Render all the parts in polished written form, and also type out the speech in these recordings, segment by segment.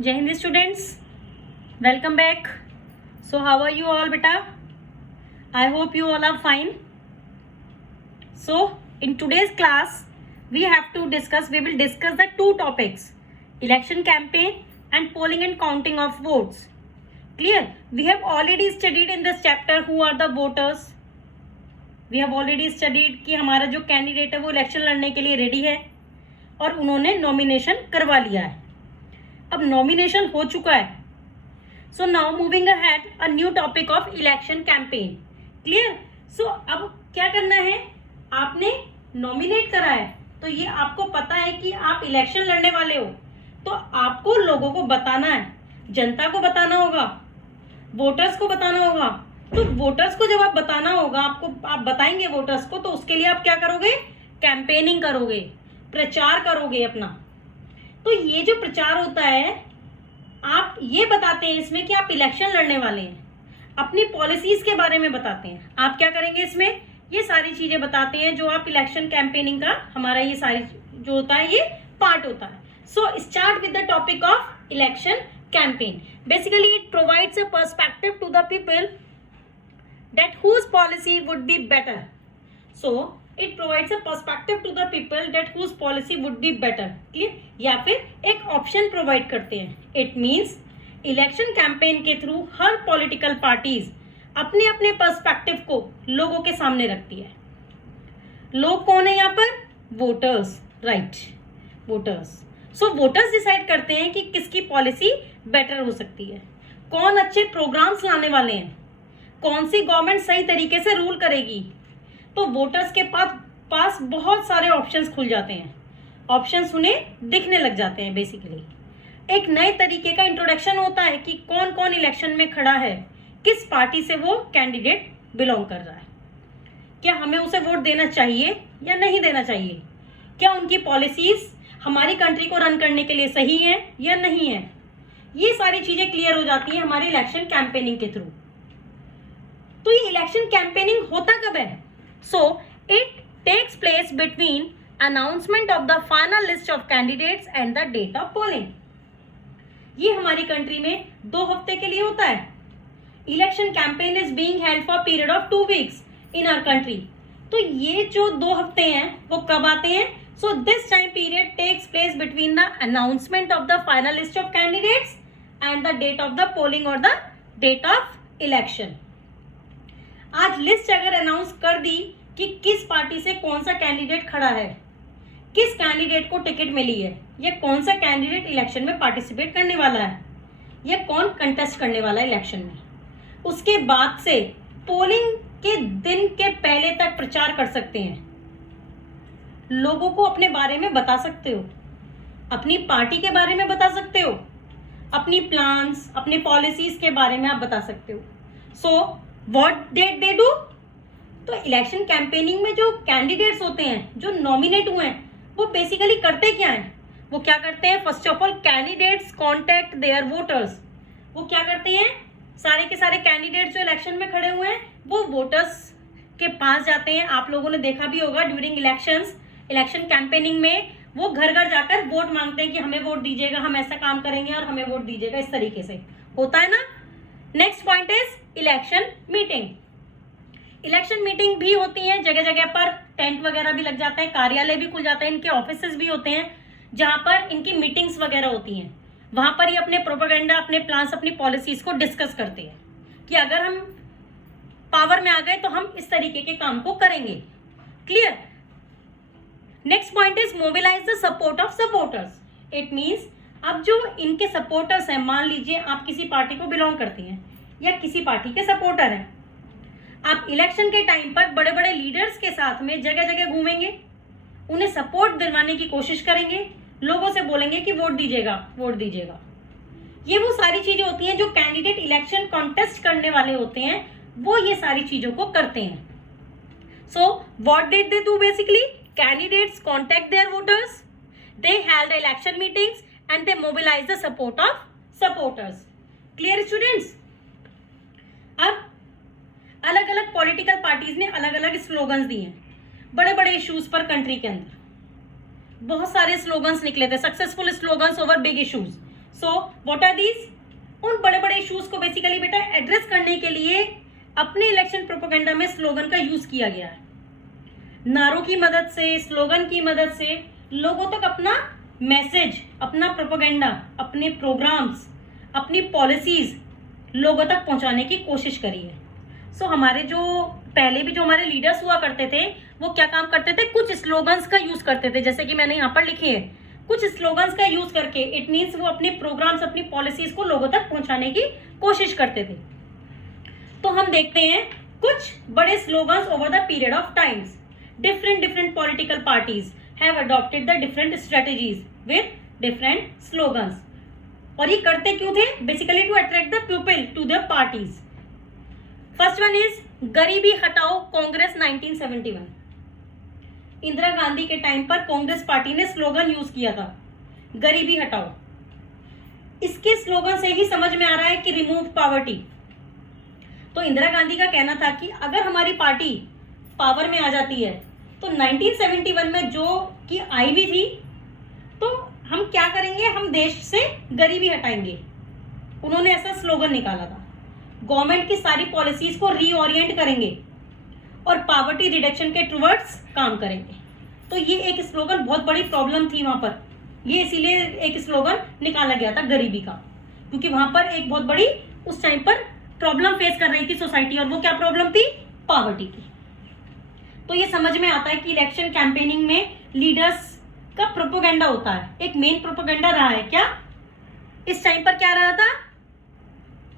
Jai Hind students, welcome back. So how are you all beta? I hope you all are fine. So in today's class we will discuss the two topics, election campaign and polling and counting of votes. Clear? We have already studied in this chapter who are the voters. We have already studied कि हमारा जो candidate है वो election लड़ने के लिए ready है और उन्होंने नॉमिनेशन करवा लिया है. अब नॉमिनेशन हो चुका है. So now moving ahead a new topic of election campaign. Clear? So अब क्या करना है, आपने नॉमिनेट करा है तो ये आपको पता है कि आप इलेक्शन लड़ने वाले हो, तो आपको लोगों को बताना है, जनता को बताना होगा, वोटर्स को बताना होगा. तो वोटर्स को जब आप बताना होगा, आप बताएंगे वोटर्स को, तो उसके लिए आप क्या करोगे, कैंपेनिंग करोगे, प्रचार करोगे अपना. तो ये जो प्रचार होता है, आप ये बताते हैं इसमें कि आप इलेक्शन लड़ने वाले हैं, अपनी पॉलिसीज के बारे में बताते हैं. आप क्या करेंगे इसमें, ये सारी चीजें बताते हैं जो आप इलेक्शन कैंपेनिंग का हमारा ये सारी जो होता है ये पार्ट होता है. So start with the topic of election campaign. Basically it provides a perspective to the people that whose policy would be better. So it provides a perspective to the people that whose policy would be better. Clear? या फिर एक option provide करते हैं. It means election campaign के through हर political parties अपने अपने perspective को लोगों के सामने रखती है. लोग कौन है यहाँ पर, voters. Right, voters. So voters decide करते हैं कि किसकी पॉलिसी बेटर हो सकती है, कौन अच्छे प्रोग्राम्स लाने वाले हैं, कौन सी गवर्नमेंट सही तरीके से रूल करेगी. तो वोटर्स के पास बहुत सारे ऑप्शंस खुल जाते हैं, ऑप्शंस उन्हें दिखने लग जाते हैं. बेसिकली एक नए तरीके का इंट्रोडक्शन होता है कि कौन कौन इलेक्शन में खड़ा है, किस पार्टी से वो कैंडिडेट बिलोंग कर रहा है, क्या हमें उसे वोट देना चाहिए या नहीं देना चाहिए, क्या उनकी पॉलिसीज हमारी कंट्री को रन करने के लिए सही है या नहीं है. ये सारी चीजें क्लियर हो जाती हैं हमारे इलेक्शन कैंपेनिंग के थ्रू. तो ये इलेक्शन कैंपेनिंग होता कब है, so it takes place between announcement of the final list of candidates and the date of polling. ये हमारी कंट्री में 2 हफ्ते के लिए होता है. Election campaign is being held for period of 2 weeks in our country. तो ये जो 2 हफ्ते हैं वो कब आते हैं, so this time period takes place between the announcement of the final list of candidates and the date of the polling और द डेट ऑफ इलेक्शन. आज लिस्ट अगर अनाउंस कर दी कि किस पार्टी से कौन सा कैंडिडेट खड़ा है, किस कैंडिडेट को टिकट मिली है, या कौन सा कैंडिडेट इलेक्शन में पार्टिसिपेट करने वाला है, या कौन कंटेस्ट करने वाला है इलेक्शन में, उसके बाद से पोलिंग के दिन के पहले तक प्रचार कर सकते हैं, लोगों को अपने बारे में बता सकते हो, अपनी पार्टी के बारे में बता सकते हो, अपनी प्लान्स, अपनी पॉलिसीज के बारे में आप बता सकते हो. सो व्हाट डिड दे डू, तो इलेक्शन कैंपेनिंग में जो कैंडिडेट्स होते हैं, जो नॉमिनेट हुए हैं, वो बेसिकली करते क्या हैं, वो क्या करते हैं, first of all candidates contact their voters. वो क्या करते हैं, सारे के सारे कैंडिडेट्स जो इलेक्शन में खड़े हुए हैं वो वोटर्स के पास जाते हैं. आप लोगों ने देखा भी होगा ड्यूरिंग इलेक्शंस, इलेक्शन कैंपेनिंग में वो घर घर जाकर वोट मांगते हैं कि हमें वोट दीजिएगा, हम ऐसा काम करेंगे और हमें वोट दीजिएगा. इस तरीके से होता है ना. Next point is election meeting. Election meeting भी होती है, जगह जगह पर टेंट वगैरह भी लग जाता है, कार्यालय भी खुल जाते हैं, इनके ऑफिसेज भी होते हैं जहां पर इनकी मीटिंग्स वगैरह होती हैं. वहां पर ये अपने प्रोपेगेंडा, अपने प्लान्स, अपनी पॉलिसीज को डिस्कस करते हैं कि अगर हम पावर में आ गए तो हम इस तरीके के काम को करेंगे. Clear. Next point is mobilize the support of supporters. It means अब जो इनके सपोर्टर्स हैं, मान लीजिए आप किसी पार्टी को बिलोंग करती हैं या किसी पार्टी के सपोर्टर हैं, आप इलेक्शन के टाइम पर बड़े बड़े लीडर्स के साथ में जगह जगह घूमेंगे, उन्हें सपोर्ट दिलवाने की कोशिश करेंगे, लोगों से बोलेंगे कि वोट दीजिएगा, वोट दीजिएगा. ये वो सारी चीजें होती हैं जो कैंडिडेट इलेक्शन कॉन्टेस्ट करने वाले होते हैं, वो ये सारी चीजों को करते हैं. So what did they do, basically candidates contact their voters, they held election meetings and they mobilize the support of supporters. Clear students? अब अलग अलग पॉलिटिकल पार्टीज ने अलग अलग स्लोगन्स दिए हैं बड़े बड़े इश्यूज पर. कंट्री के अंदर बहुत सारे स्लोगन्स निकले थे, successful slogans over big issues. So what are these? उन बड़े बड़े इश्यूज को बेसिकली बेटा एड्रेस करने के लिए अपने इलेक्शन प्रोपेगेंडा में स्लोगन का यूज किया गया है। नारों की मदद से, स्लोगन की मदद से लोगों तक अपना मैसेज, अपना प्रोपेगेंडा, अपने प्रोग्राम्स, अपनी पॉलिसीज लोगों तक पहुंचाने की कोशिश करी है। सो हमारे जो पहले भी जो हमारे लीडर्स हुआ करते थे वो क्या काम करते थे? कुछ स्लोगन्स का यूज करते थे, जैसे कि मैंने यहाँ पर लिखे हैं, कुछ स्लोगन्स का यूज करके इट मीन्स वो अपने प्रोग्राम्स, अपनी पॉलिसीज को लोगों तक पहुंचाने की कोशिश करते थे। तो हम देखते हैं कुछ बड़े slogans over the period of times. different political parties have adopted the different strategies with different slogans। और ये करते क्यों थे? Basically to attract the people to the parties. First one is गरीबी हटाओ कांग्रेस 1971। इंदिरा गांधी के टाइम पर कांग्रेस पार्टी ने स्लोगन यूज किया था, गरीबी हटाओ। इसके स्लोगन से ही समझ में आ रहा है कि रिमूव पॉवर्टी। तो इंदिरा गांधी का कहना था कि अगर हमारी पार्टी पावर में आ जाती है तो 1971 में जो कि आई भी थी, तो हम क्या करेंगे? हम देश से गरीबी हटाएंगे। उन्होंने ऐसा स्लोगन निकाला था। गवर्नमेंट की सारी पॉलिसीज को रीओरिएंट करेंगे और पॉवर्टी रिडक्शन के टुवर्ड्स काम करेंगे। तो ये एक स्लोगन, बहुत बड़ी प्रॉब्लम थी वहां पर, ये इसीलिए एक स्लोगन निकाला गया था गरीबी का, क्योंकि वहां पर एक बहुत बड़ी उस टाइम पर प्रॉब्लम फेस कर रही थी सोसाइटी, और वो क्या प्रॉब्लम थी? पॉवर्टी की। तो ये समझ में आता है कि इलेक्शन कैंपेनिंग में लीडर्स का प्रोपेगेंडा होता है, एक मेन प्रोपेगेंडा रहा है क्या इस टाइम पर? क्या रहा था?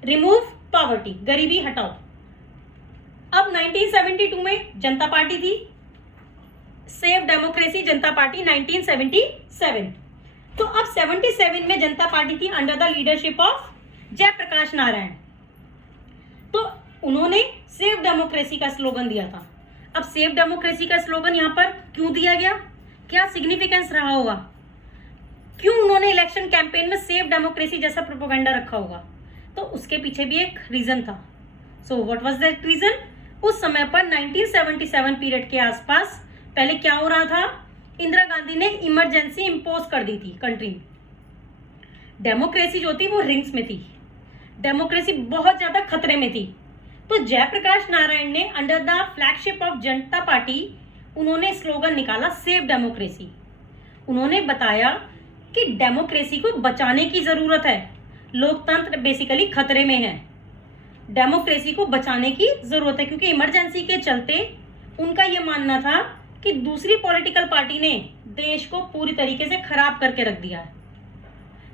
रिमूव पॉवर्टी, गरीबी हटाओ। अब 1972 में जनता पार्टी थी, सेव डेमोक्रेसी जनता पार्टी 1977। तो अब 77 में जनता पार्टी थी under the leadership of Jayaprakash Narayan. तो उन्होंने सेव डेमोक्रेसी का स्लोगन दिया था। अब सेव डेमोक्रेसी का स्लोगन यहाँ पर क्यों दिया गया? क्या सिग्निफिकेंस रहा होगा? क्यों उन्होंने इलेक्शन कैंपेन में सेव डेमोक्रेसी जैसा प्रोपेगेंडा रखा होगा? तो उसके पीछे भी एक रीजन था। So what was that reason? उस समय पर 1977 पीरियड के आसपास पहले क्या हो रहा था? इंदिरा गांधी ने इमरजेंसी इंपोज कर दी थी कंट्री में। डेमोक्रेसी जो थी वो रिंग्स में थी, डेमोक्रेसी बहुत ज्यादा खतरे में थी। तो जयप्रकाश नारायण ने under the flagship of Janata party उन्होंने स्लोगन निकाला सेव डेमोक्रेसी। उन्होंने बताया कि डेमोक्रेसी को बचाने की जरूरत है, लोकतंत्र बेसिकली खतरे में है, डेमोक्रेसी को बचाने की जरूरत है, क्योंकि इमरजेंसी के चलते उनका यह मानना था कि दूसरी पॉलिटिकल पार्टी ने देश को पूरी तरीके से खराब करके रख दिया है।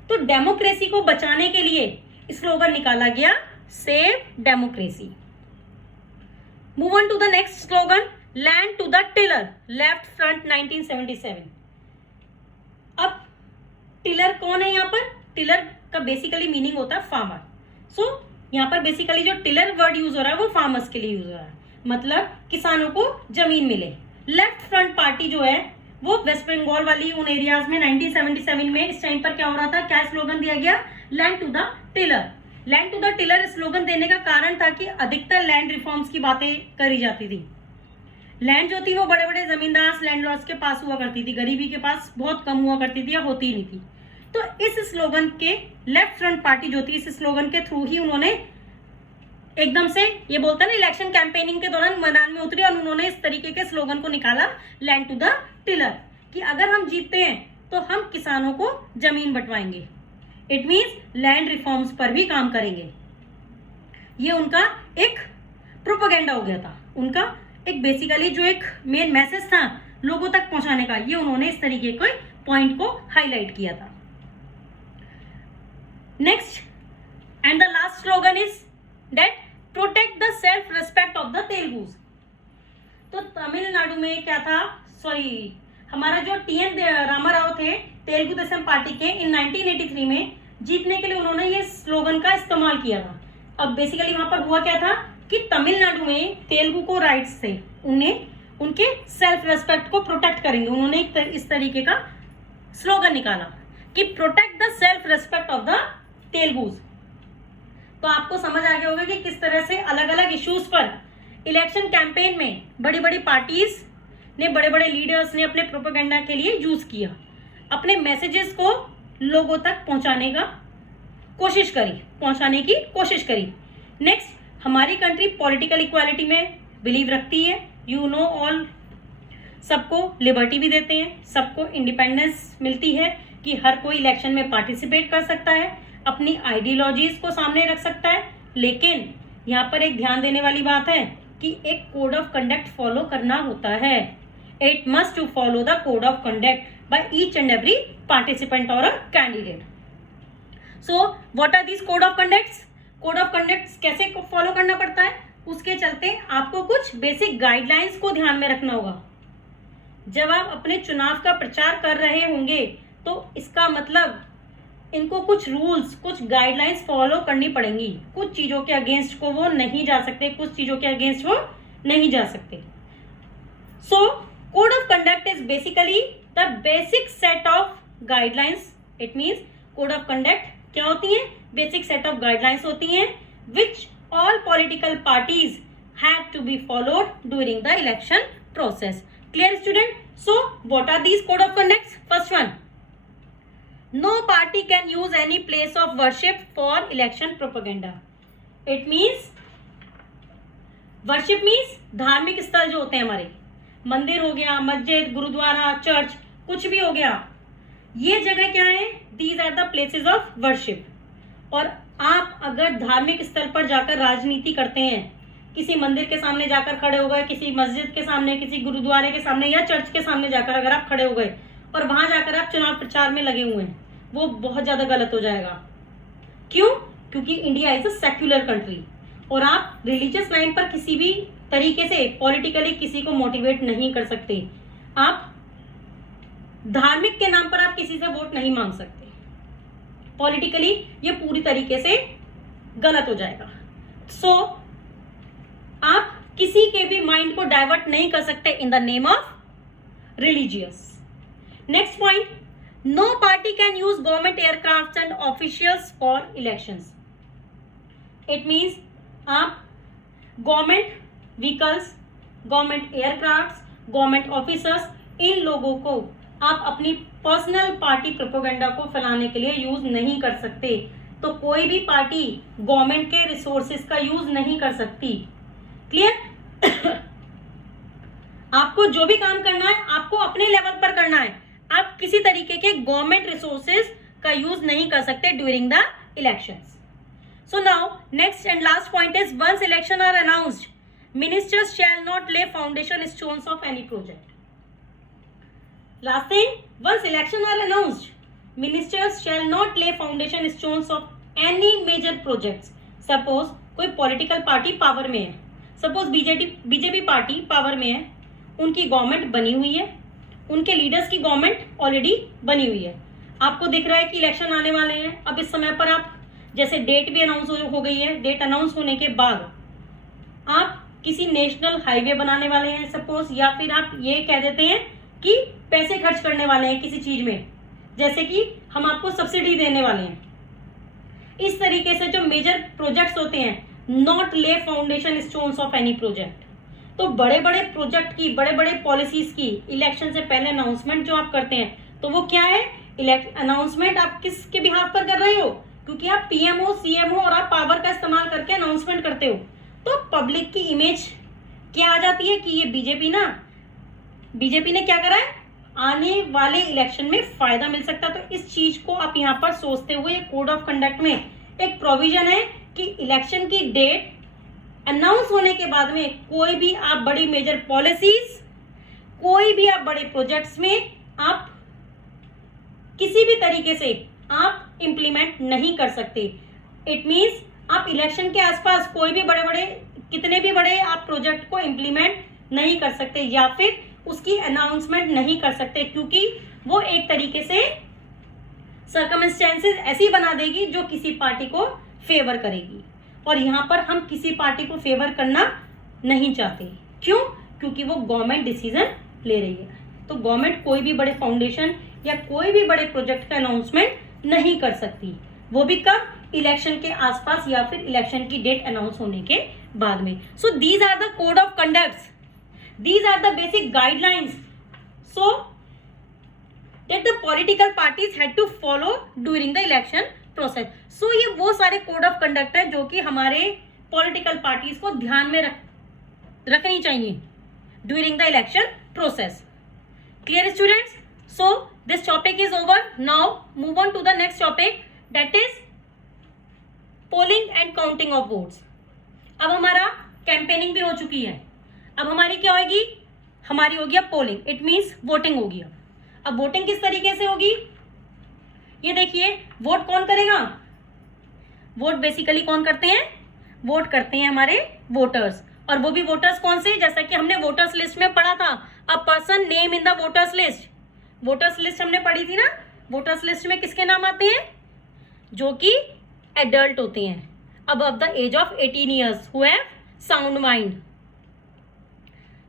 तो डेमोक्रेसी को बचाने के लिए स्लोगन निकाला गया save democracy. Move on to the next slogan, land to the tiller, left front 1977। अब टिलर कौन है यहाँ पर? टिलर का बेसिकली मीनिंग होता है फार्मर। सो यहाँ पर बेसिकली जो टिलर वर्ड यूज हो रहा है वो फार्मर्स के लिए यूज हो रहा है, मतलब किसानों को जमीन मिले। लेफ्ट फ्रंट पार्टी जो है वो वेस्ट बंगाल वाली उन एरियाज में 1977 में इस टाइम पर क्या हो रहा था? क्या स्लोगन दिया गया? Land to the tiller. Land to the tiller slogan देने का कारण था कि अधिकतर लैंड रिफॉर्म्स की बातें करी जाती थी। लैंड जो थी वो बड़े बड़े जमींदार लैंडलॉर्ड्स के पास हुआ करती थी, गरीबी के पास बहुत कम हुआ करती थी या होती ही नहीं थी। तो इस स्लोगन के लेफ्ट फ्रंट पार्टी जो थी, इस स्लोगन के थ्रू ही उन्होंने एकदम से ये बोलते हैं ना इलेक्शन कैंपेनिंग के दौरान मैदान में उतरी और उन्होंने इस तरीके के स्लोगन को निकाला, लैंड टू द टिलर, कि अगर हम जीतते हैं तो हम किसानों को जमीन बंटवाएंगे। इट मीन्स लैंड रिफॉर्म्स पर भी काम करेंगे। ये उनका एक प्रोपेगेंडा हो गया था, उनका एक बेसिकली जो एक मेन मैसेज था लोगों तक पहुंचाने का, ये उन्होंने इस तरीके के पॉइंट को हाईलाइट किया था। Next and the last slogan is that protect the self respect of the Telugus. तो तमिलनाडु में क्या था, सॉरी हमारा जो टीएन रामाराव थे तेलुगु देशम पार्टी के, इन 1983 में जीतने के लिए उन्होंने ये स्लोगन का इस्तेमाल किया था। अब बेसिकली वहां पर हुआ क्या था कि तमिलनाडु में तेलुगु को राइट्स थे, उन्हें उनके सेल्फ रेस्पेक्ट को प्रोटेक्ट करेंगे। उन्होंने इस तरीके का स्लोगन निकाला कि protect the self respect of the Telugus. तो आपको समझ आ गया होगा कि किस तरह से अलग अलग इश्यूज पर इलेक्शन कैंपेन में बड़ी बड़ी पार्टीज ने, बड़े बड़े लीडर्स ने अपने प्रोपेगेंडा के लिए यूज किया, अपने मैसेजेस को लोगों तक पहुंचाने का कोशिश करी, पहुंचाने की कोशिश करी। नेक्स्ट, हमारी कंट्री पॉलिटिकल इक्वालिटी में बिलीव रखती है, यू नो ऑल, सबको लिबर्टी भी देते हैं, सबको इंडिपेंडेंस मिलती है कि हर कोई इलेक्शन में पार्टिसिपेट कर सकता है, अपनी आइडियोलॉजीज को सामने रख सकता है। लेकिन यहाँ पर एक ध्यान देने वाली बात है कि एक कोड ऑफ कंडक्ट फॉलो करना होता है। It must to follow the code of conduct by each and every participant और a candidate. So what are these code of conducts? Code of conducts कैसे फॉलो करना पड़ता है, उसके चलते आपको कुछ बेसिक गाइडलाइंस को ध्यान में रखना होगा। जब आप अपने चुनाव का प्रचार कर रहे होंगे तो इसका मतलब इनको कुछ रूल्स, कुछ गाइडलाइंस फॉलो करनी पड़ेंगी। कुछ चीजों के अगेंस्ट को वो नहीं जा सकते, कुछ चीजों के अगेंस्ट वो नहीं जा सकते। So code of conduct is basically the basic set of guidelines. It means code of conduct क्या होती है? बेसिक सेट ऑफ गाइडलाइंस होती हैं which all political parties have to be followed during the election process. Clear student? So what are these code of conducts? First one, no party can use any place of worship for election propaganda. It means worship means धार्मिक स्थल जो होते हैं हमारे, मंदिर हो गया, मस्जिद, गुरुद्वारा, चर्च, कुछ भी हो गया, ये जगह क्या है? These are the places of worship. और आप अगर धार्मिक स्थल पर जाकर राजनीति करते हैं, किसी मंदिर के सामने जाकर खड़े हो गए, किसी मस्जिद के सामने, किसी गुरुद्वारे के सामने या चर्च के सामने जाकर अगर आप खड़े हो गए और वहां जाकर आप चुनाव प्रचार में लगे हुए हैं, वो बहुत ज्यादा गलत हो जाएगा। क्यों? क्योंकि India is a secular country और आप रिलीजियस लाइन पर किसी भी तरीके से पॉलिटिकली किसी को मोटिवेट नहीं कर सकते। आप धार्मिक के नाम पर आप किसी से वोट नहीं मांग सकते। पॉलिटिकली ये पूरी तरीके से गलत हो जाएगा। सो आप किसी के भी माइंड को डाइवर्ट नहीं कर सकते in the name of religious. Next point, no party can use government aircraft and officials for elections. It means आप government vehicles, government aircraft, government officers, इन लोगों को आप अपनी पर्सनल पार्टी प्रोपेगेंडा को फैलाने के लिए यूज नहीं कर सकते। तो कोई भी पार्टी गवर्नमेंट के रिसोर्सेज का यूज नहीं कर सकती। क्लियर? आपको जो भी काम करना है आपको अपने लेवल पर करना है। आप किसी तरीके के गवर्नमेंट रिसोर्सेज का यूज नहीं कर सकते during the elections. So now next and last point is, once election are announced, ministers shall not lay foundation stones of any project. Last thing, once election are announced, ministers shall not lay foundation stones of any major projects. Suppose कोई political party power में है, suppose BJP party power में है, उनकी government बनी हुई है, उनके लीडर्स की गवर्नमेंट ऑलरेडी बनी हुई है, आपको दिख रहा है कि इलेक्शन आने वाले हैं। अब इस समय पर आप जैसे डेट भी अनाउंस हो गई है, डेट अनाउंस होने के बाद आप किसी नेशनल हाईवे बनाने वाले हैं सपोज, या फिर आप ये कह देते हैं कि पैसे खर्च करने वाले हैं किसी चीज में, जैसे कि हम आपको सब्सिडी देने वाले हैं। इस तरीके से जो मेजर प्रोजेक्ट्स होते हैं, not lay foundation stones of any project. तो बड़े बड़े प्रोजेक्ट की, बड़े बड़े पॉलिसीज की इलेक्शन से पहले अनाउंसमेंट जो आप करते हैं, तो वो क्या है? अनाउंसमेंट आप किसके बिहाफ पर कर रहे हो? क्योंकि आप पीएम हो, सीएम हो और आप पावर का इस्तेमाल करके अनाउंसमेंट करते हो, तो पब्लिक की इमेज क्या आ जाती है कि ये बीजेपी ने क्या करा है, आने वाले इलेक्शन में फायदा मिल सकता। तो इस चीज को आप यहाँ पर सोचते हुए कोड ऑफ कंडक्ट में एक प्रोविजन है कि इलेक्शन की डेट अनाउंस होने के बाद में कोई भी आप बड़ी मेजर पॉलिसीज, कोई भी आप बड़े प्रोजेक्ट्स में आप किसी भी तरीके से आप इंप्लीमेंट नहीं कर सकते। इट मींस आप इलेक्शन के आसपास कोई भी कितने भी बड़े आप प्रोजेक्ट को इंप्लीमेंट नहीं कर सकते या फिर उसकी अनाउंसमेंट नहीं कर सकते, क्योंकि वो एक तरीके से सर्कमस्टेंसेस ऐसी बना देगी जो किसी पार्टी को फेवर करेगी। और यहाँ पर हम किसी पार्टी को फेवर करना नहीं चाहते। क्यों? क्योंकि वो गवर्नमेंट डिसीजन ले रही है। तो गवर्नमेंट कोई भी बड़े फाउंडेशन या कोई भी बड़े प्रोजेक्ट का अनाउंसमेंट नहीं कर सकती, वो भी कब? इलेक्शन के आसपास या फिर इलेक्शन की डेट अनाउंस होने के बाद में। So these are the code of conducts, these are the basic guidelines so that the political parties had to follow during the election process. So ये वो सारे कोड ऑफ कंडक्ट है जो कि हमारे पॉलिटिकल पार्टीज को ध्यान में रखनी चाहिए during the election process. Clear students? So this topic is over. Now move on to the next topic, that is polling and counting of votes. अब हमारा कैंपेनिंग भी हो चुकी है, अब हमारी क्या होगी? हमारी होगी अब पोलिंग, इट मीन्स वोटिंग होगी। अब वोटिंग किस तरीके से होगी? ये देखिए, वोट कौन करेगा? वोट बेसिकली कौन करते हैं? वोट करते हैं हमारे वोटर्स। और वो भी वोटर्स कौन से? जैसा कि हमने वोटर्स लिस्ट में पढ़ा था, a person name in the voters list. Voters list हमने पढ़ी थी ना, वोटर्स लिस्ट में किसके नाम आते हैं? जो कि एडल्ट होते हैं, above the age of 18 years, who have sound mind.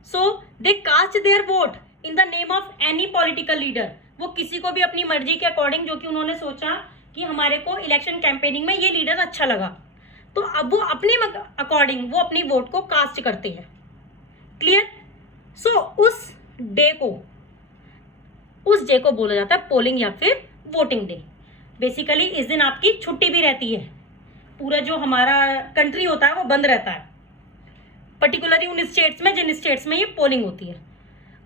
So they cast their vote in the name of any political leader. वो किसी को भी अपनी मर्जी के अकॉर्डिंग, जो कि उन्होंने सोचा कि हमारे को इलेक्शन कैंपेनिंग में ये लीडर अच्छा लगा, तो अब वो अपने अकॉर्डिंग वो अपनी वोट को कास्ट करते हैं। क्लियर? सो उस डे को बोला जाता है पोलिंग या फिर वोटिंग डे। बेसिकली इस दिन आपकी छुट्टी भी रहती है, पूरा जो हमारा कंट्री होता है वो बंद रहता है, पर्टिकुलरली उन स्टेट्स में जिन स्टेट्स में ये पोलिंग होती है।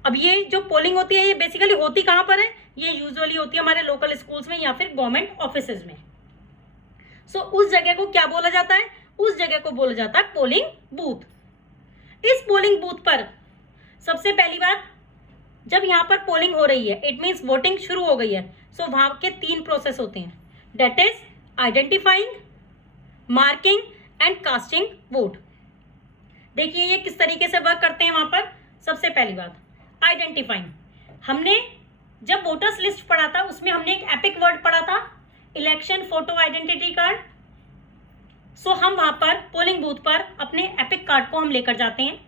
अब ये जो पोलिंग होती है ये बेसिकली होती कहाँ पर है? ये यूजुअली होती है हमारे लोकल स्कूल्स में या फिर गवर्नमेंट ऑफिसेज में। सो उस जगह को क्या बोला जाता है? उस जगह को बोला जाता है पोलिंग बूथ। इस पोलिंग बूथ पर सबसे पहली बात, जब यहाँ पर पोलिंग हो रही है, इट मीन्स वोटिंग शुरू हो गई है, सो वहां के 3 प्रोसेस होते हैं, that is identifying, marking and casting vote. देखिए ये किस तरीके से वर्क करते हैं वहां पर। सबसे पहली बात आइडेंटिफाइंग, हमने जब वोटर्स लिस्ट पढ़ा था उसमें हमने एक एपिक वर्ड पढ़ा था, इलेक्शन फोटो आइडेंटिटी कार्ड। सो हम वहां पर पोलिंग बूथ पर अपने एपिक कार्ड को हम लेकर जाते हैं।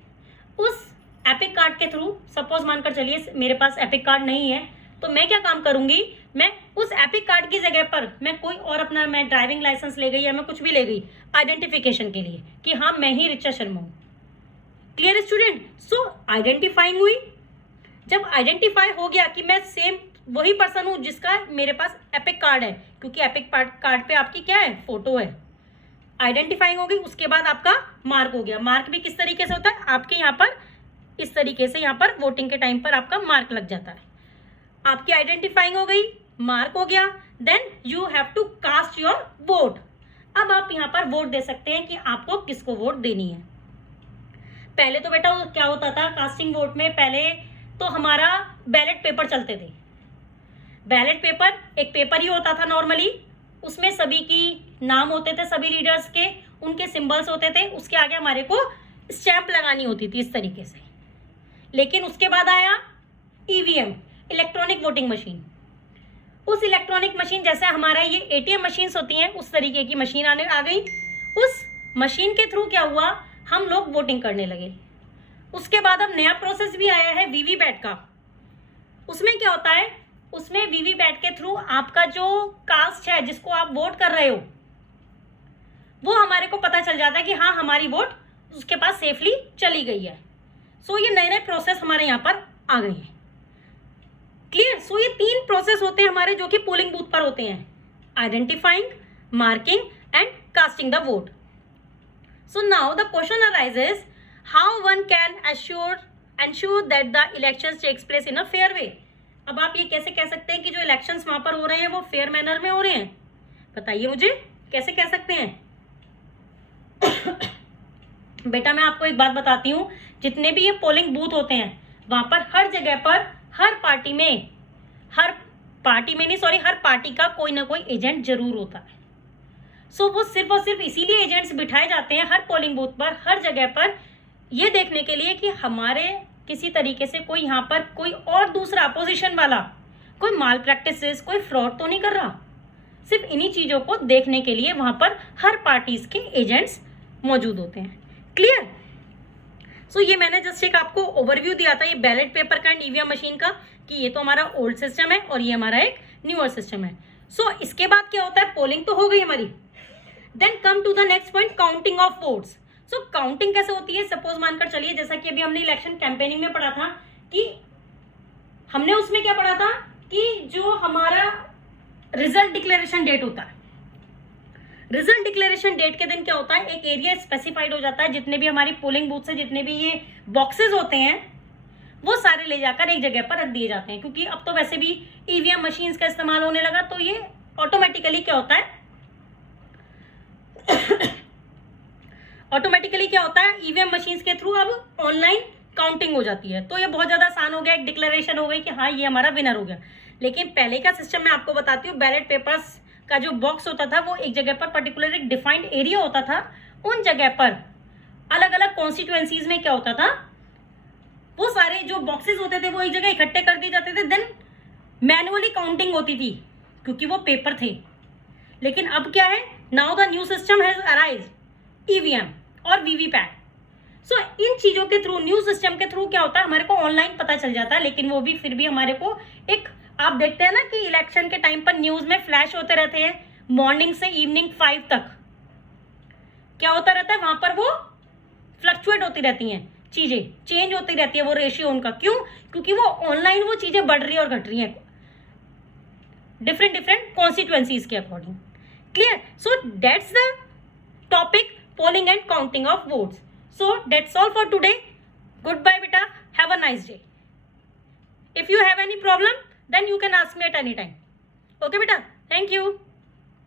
उस एपिक कार्ड के थ्रू, सपोज मानकर चलिए मेरे पास एपिक कार्ड नहीं है, तो मैं क्या काम करूंगी, मैं उस एपिक कार्ड की जगह पर मैं कोई और अपना, मैं ड्राइविंग लाइसेंस ले गई या मैं कुछ भी ले गई आइडेंटिफिकेशन के लिए कि हाँ मैं ही रिचा शर्मा हूं। Clear student? सो आइडेंटिफाइंग हुई। जब आइडेंटिफाई हो गया कि मैं सेम वही पर्सन हूं जिसका मेरे पास एपिक कार्ड है, क्योंकि एपिक कार्ड पे आपकी क्या है? फोटो है। आइडेंटिफाइंग हो गई, उसके बाद आपका मार्क हो गया। मार्क भी किस तरीके से होता है? आपके यहाँ पर इस तरीके से यहाँ पर वोटिंग के टाइम पर आपका मार्क लग जाता है। आपकी आइडेंटिफाइंग हो गई, मार्क हो गया, then you have to cast your vote. अब आप यहाँ पर वोट दे सकते हैं कि आपको किसको वोट देनी है। पहले तो बेटा क्या होता था कास्टिंग वोट में, पहले तो हमारा बैलेट पेपर चलते थे। बैलेट पेपर एक पेपर ही होता था नॉर्मली, उसमें सभी की नाम होते थे, सभी लीडर्स के, उनके सिंबल्स होते थे, उसके आगे हमारे को स्टैंप लगानी होती थी इस तरीके से। लेकिन उसके बाद आया ईवीएम, इलेक्ट्रॉनिक वोटिंग मशीन। उस इलेक्ट्रॉनिक मशीन, जैसे हमारा ये एटीएम मशीन्स होती हैं, उस तरीके की मशीन आ गई। उस मशीन के थ्रू क्या हुआ, हम लोग वोटिंग करने लगे। उसके बाद अब नया प्रोसेस भी आया है वीवीपैट का। उसमें क्या होता है, उसमें वीवीपैट के थ्रू आपका जो कास्ट है, जिसको आप वोट कर रहे हो, वो हमारे को पता चल जाता है कि हाँ हमारी वोट उसके पास सेफली चली गई है। सो ये नए नए प्रोसेस हमारे यहाँ पर आ गए हैं। क्लियर? सो ये 3 प्रोसेस होते हैं हमारे, जो कि पोलिंग बूथ पर होते हैं, identifying, marking and casting the vote. So now the question arises, how one can ensure that the elections takes place in a fair way. अब आप ये कैसे कह सकते हैं कि जो इलेक्शंस वहां पर हो रहे हैं वो फेयर मैनर में हो रहे हैं? बताइए मुझे, कैसे कह सकते हैं? बेटा मैं आपको एक बात बताती हूँ, जितने भी ये पोलिंग बूथ होते हैं वहां पर हर जगह पर हर पार्टी का कोई ना कोई एजेंट जरूर होता है। सो वो सिर्फ और सिर्फ इसीलिए एजेंट्स बिठाए जाते हैं हर पोलिंग बूथ पर, हर जगह पर, ये देखने के लिए कि हमारे किसी तरीके से कोई यहाँ पर कोई और दूसरा अपोजिशन वाला कोई माल प्रैक्टिसेस, कोई फ्रॉड तो नहीं कर रहा। सिर्फ इन्हीं चीजों को देखने के लिए वहां पर हर पार्टीज के एजेंट्स मौजूद होते हैं। क्लियर? सो ये मैंने जस्ट एक आपको ओवरव्यू दिया था ये बैलेट पेपर का एंड ईवीएम मशीन का, कि ये तो हमारा ओल्ड सिस्टम है और ये हमारा एक न्यूअर सिस्टम है। सो इसके बाद क्या होता है, पोलिंग तो हो गई हमारी, then come to the next point, counting of votes. So counting कैसे होती है? सपोज मानकर चलिए, जैसा कि अभी हमने इलेक्शन कैंपेनिंग में पढ़ा था कि हमने उसमें क्या पढ़ा था कि जो हमारा रिजल्ट डिक्लेरेशन डेट होता है, रिजल्ट डिक्लेरेशन डेट के दिन क्या होता है, एक एरिया स्पेसिफाइड हो जाता है, जितने भी हमारी पोलिंग बूथ से जितने भी ये बॉक्सेस होते हैं वो सारे ले जाकर एक जगह पर रख दिए जाते हैं, क्योंकि अब तो वैसे भी ईवीएम मशीन्स का इस्तेमाल होने लगा, तो ये ऑटोमेटिकली क्या होता है ईवीएम मशीन्स के थ्रू अब ऑनलाइन काउंटिंग हो जाती है। तो ये बहुत ज्यादा आसान हो गया, एक डिक्लेरेशन हो गई कि हाँ ये हमारा विनर हो गया। लेकिन पहले का सिस्टम मैं आपको बताती हूँ, बैलेट पेपर्स का जो बॉक्स होता था वो एक जगह पर पर्टिकुलर एक डिफाइंड एरिया होता था, उन जगह पर अलग अलग कॉन्स्टिट्यूएंसीज में क्या होता था, वो सारे जो बॉक्सेस होते थे वो एक जगह इकट्ठे कर दिए जाते थे, देन मैनुअली काउंटिंग होती थी क्योंकि वो पेपर थे। लेकिन अब क्या है, now the new system has arise, EVM और वीवीपैट। सो इन चीजों के थ्रू, न्यू सिस्टम के थ्रू क्या होता है, हमारे को ऑनलाइन पता चल जाता है। लेकिन वो भी फिर भी हमारे को एक, आप देखते हैं ना कि इलेक्शन के टाइम पर न्यूज में फ्लैश होते रहते हैं, मॉर्निंग से इवनिंग 5 तक क्या होता रहता है, वहां पर वो फ्लक्चुएट होती रहती हैं, चीजें चेंज होती रहती है, वो रेशियो उनका। क्यों? क्योंकि वो ऑनलाइन वो चीजें बढ़ रही है और घट रही हैं डिफरेंट कॉन्स्टिट्यूएंसीज के according. Clear? So that's the topic, polling and counting of votes. So that's all for today. Goodbye beta, have a nice day. If you have any problem then you can ask me at any time. Okay beta, thank you.